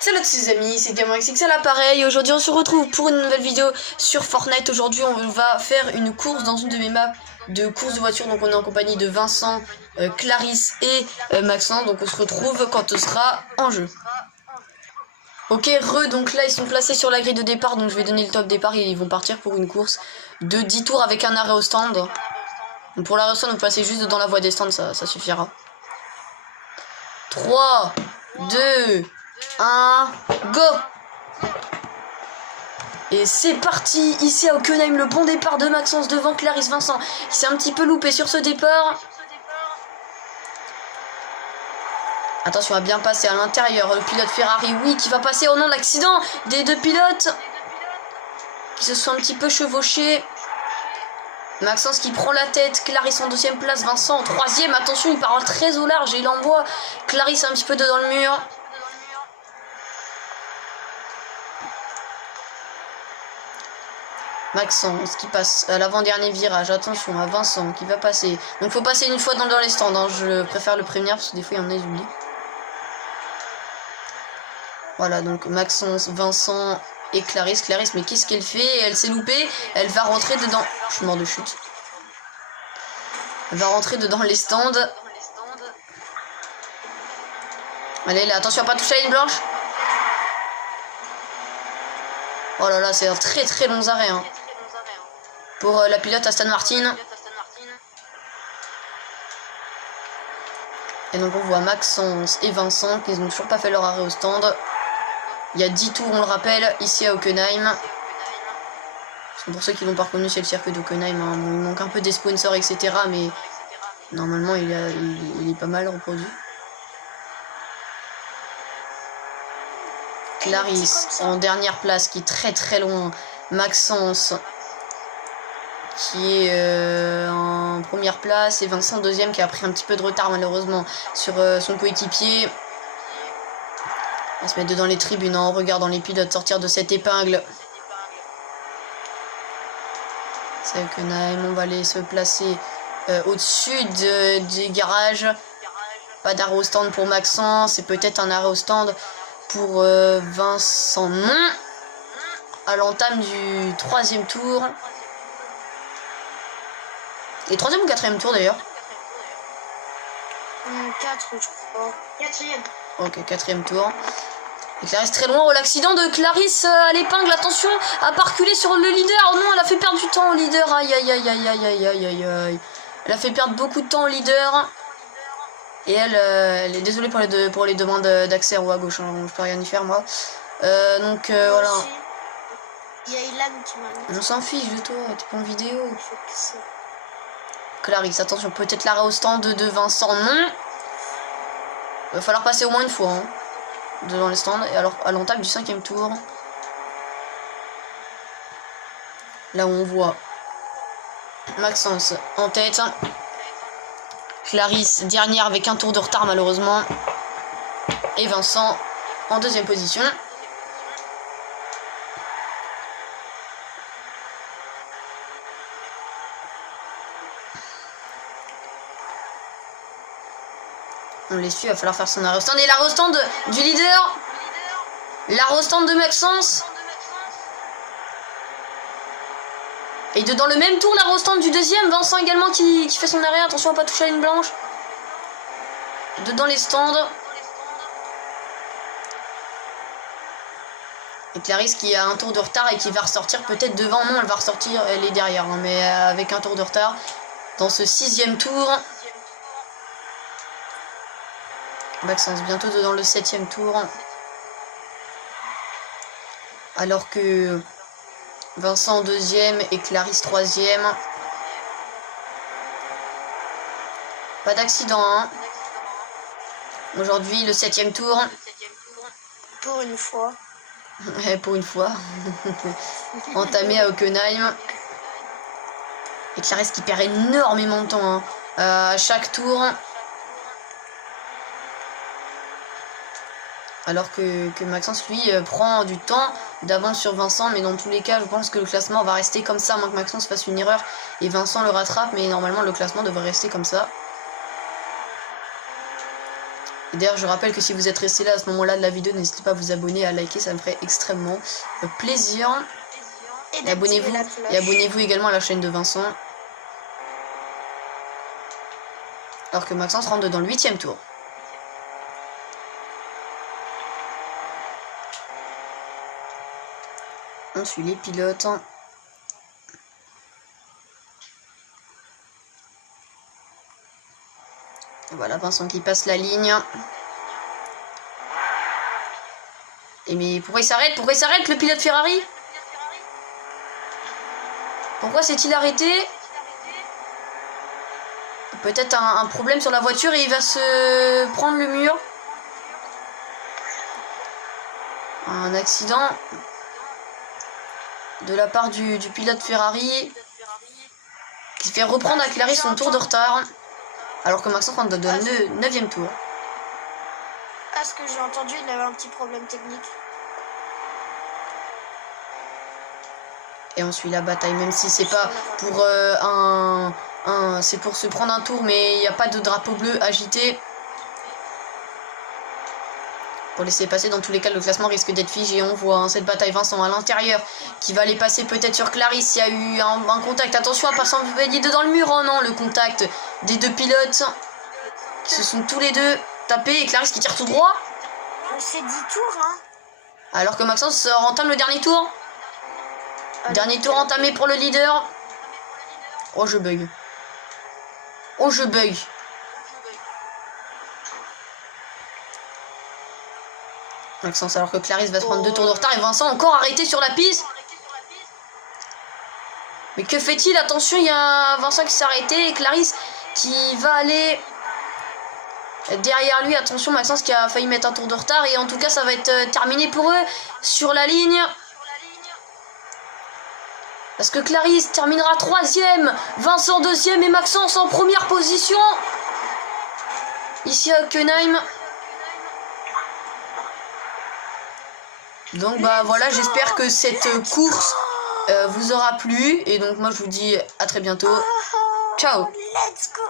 Salut à tous les amis, c'est GamerXXL à l'appareil. Aujourd'hui on se retrouve pour une nouvelle vidéo sur Fortnite. Aujourd'hui on va faire une course dans une de mes maps de course de voiture. Donc on est en compagnie de Vincent, Clarisse et Maxence. Donc on se retrouve quand on sera en jeu. Ok, donc là ils sont placés sur la grille de départ. Donc je vais donner le top départ et ils vont partir pour une course de 10 tours avec un arrêt au stand. Donc pour l'arrêt au stand, vous passez juste dans la voie des stands, ça suffira. 3, 2, 1, go! Et c'est parti, ici à Hockenheim, le bon départ de Maxence devant Clarisse Vincent. Il s'est un petit peu loupé sur ce départ. Attention à bien passer à l'intérieur. Le pilote Ferrari, oui, qui va passer au nom de l'accident des deux pilotes qui se sont un petit peu chevauchés. Maxence qui prend la tête, Clarisse en deuxième place, Vincent en troisième. Attention, il part très au large et il envoie Clarisse un petit peu dedans le mur. Maxence qui passe à l'avant-dernier virage. Attention à Vincent qui va passer. Donc faut passer une fois dans les stands, hein. Je préfère le prévenir parce que des fois il y en a des oubliés. Voilà, donc Maxence, Vincent et Clarisse. Clarisse, mais qu'est-ce qu'elle fait? Elle s'est loupée. Elle va rentrer dedans. Je suis mort de chute. Elle va rentrer dedans les stands. Allez, là, attention à pas toucher à la ligne blanche. Oh là là, c'est un très long arrêt, hein. Pour la pilote Aston Martin. Et donc on voit Maxence et Vincent qui n'ont toujours pas fait leur arrêt au stand. Il y a 10 tours, on le rappelle, ici à Hockenheim. Pour ceux qui l'ont pas reconnu, c'est le circuit d'Hockenheim, hein. Bon, il manque un peu des sponsors, etc. Mais normalement, il est pas mal reproduit. Clarisse en dernière place, qui est très loin. Maxence qui est en première place, et Vincent deuxième, qui a pris un petit peu de retard malheureusement sur son coéquipier. On va se mettre dedans les tribunes en regardant les pilotes sortir de cette épingle. C'est Hockenheim, on va aller se placer au-dessus des garages. Pas d'arrêt au stand pour Maxence, c'est peut-être un arrêt au stand pour Vincent. Non, à l'entame du troisième tour. Et troisième ou quatrième tour d'ailleurs? 4, je crois. Quatrième. Ok, quatrième tour. Et Clarisse très loin. Oh, l'accident de Clarisse à l'épingle. Attention à pas reculer sur le leader. Oh non, elle a fait perdre du temps au leader. Aïe. Elle a fait perdre beaucoup de temps au leader. Et elle est désolée pour les demandes d'accès en haut à gauche, hein. Je peux rien y faire moi. Donc voilà. Il y a Ilan qui m'a mis. On s'en fiche de toi, t'es pas en vidéo. Clarisse, attention, peut-être l'arrêt au stand de Vincent. Non. Il va falloir passer au moins une fois, hein, devant les stands. Et alors à l'entame du cinquième tour. Là où on voit Maxence en tête. Clarisse dernière avec un tour de retard malheureusement. Et Vincent en deuxième position. On les suit, il va falloir faire son arrêt au stand. Et l'arrêt au stand du leader. L'arrêt au stand de Maxence. Et dans le même tour, l'arrêt au stand du deuxième. Vincent également qui fait son arrêt. Attention à pas toucher à la ligne blanche. Dedans les stands. Et Clarisse qui a un tour de retard et qui va ressortir peut-être devant. Non, elle va ressortir, elle est derrière, hein, mais avec un tour de retard. Dans ce sixième tour. Maxence bientôt dans le septième tour. Alors que Vincent deuxième et Clarisse troisième. Pas d'accident, hein. Aujourd'hui le septième tour. Pour une fois. Pour une fois. Entamé à Hockenheim. Et Clarisse qui perd énormément de temps, hein, à chaque tour. Alors que Maxence, lui, prend du temps d'avance sur Vincent. Mais dans tous les cas, je pense que le classement va rester comme ça, à moins que Maxence fasse une erreur et Vincent le rattrape. Mais normalement, le classement devrait rester comme ça. Et D'ailleurs, je rappelle que si vous êtes resté là à ce moment-là de la vidéo, n'hésitez pas à vous abonner, à liker, ça me ferait extrêmement plaisir. Et abonnez-vous également à la chaîne de Vincent. Alors que Maxence rentre dans le 8e tour. On suit les pilotes. Voilà, Vincent qui passe la ligne. Et mais pourquoi il s'arrête? Pourquoi il s'arrête, le pilote Ferrari? Pourquoi s'est-il arrêté? Peut-être un problème sur la voiture et il va se prendre le mur. Un accident de la part du pilote Ferrari qui se fait reprendre à Clarisse son tour de retard. Alors que Maxence rentre dans le 9e tour. Ah, ce que j'ai entendu, il avait un petit problème technique. Et on suit la bataille, même si c'est pas pour c'est pour se prendre un tour, mais il n'y a pas de drapeau bleu agité. Pour laisser passer, dans tous les cas, le classement risque d'être figé. On voit cette bataille, Vincent à l'intérieur, qui va aller passer peut-être sur Clarisse. Il y a eu un contact. Attention à pas s'envenimer dans le mur. Oh non, le contact des deux pilotes qui se sont tous les deux tapés. Et Clarisse qui tire tout droit. C'est 10 tours, hein. Alors que Maxence entame le dernier tour. Dernier tour entamé pour le leader. Oh, je bug. Oh, je bug. Maxence, alors que Clarisse va se prendre 2 tours de retard et Vincent encore arrêté sur la piste. Mais que fait-il? Attention, il y a Vincent qui s'est arrêté et Clarisse qui va aller derrière lui. Attention, Maxence qui a failli mettre un tour de retard et en tout cas ça va être terminé pour eux sur la ligne. Parce que Clarisse terminera 3e, Vincent 2e et Maxence en première position. Ici à Hockenheim. Donc bah voilà, j'espère que cette course vous aura plu. Et donc moi je vous dis à très bientôt. Ciao. Let's go.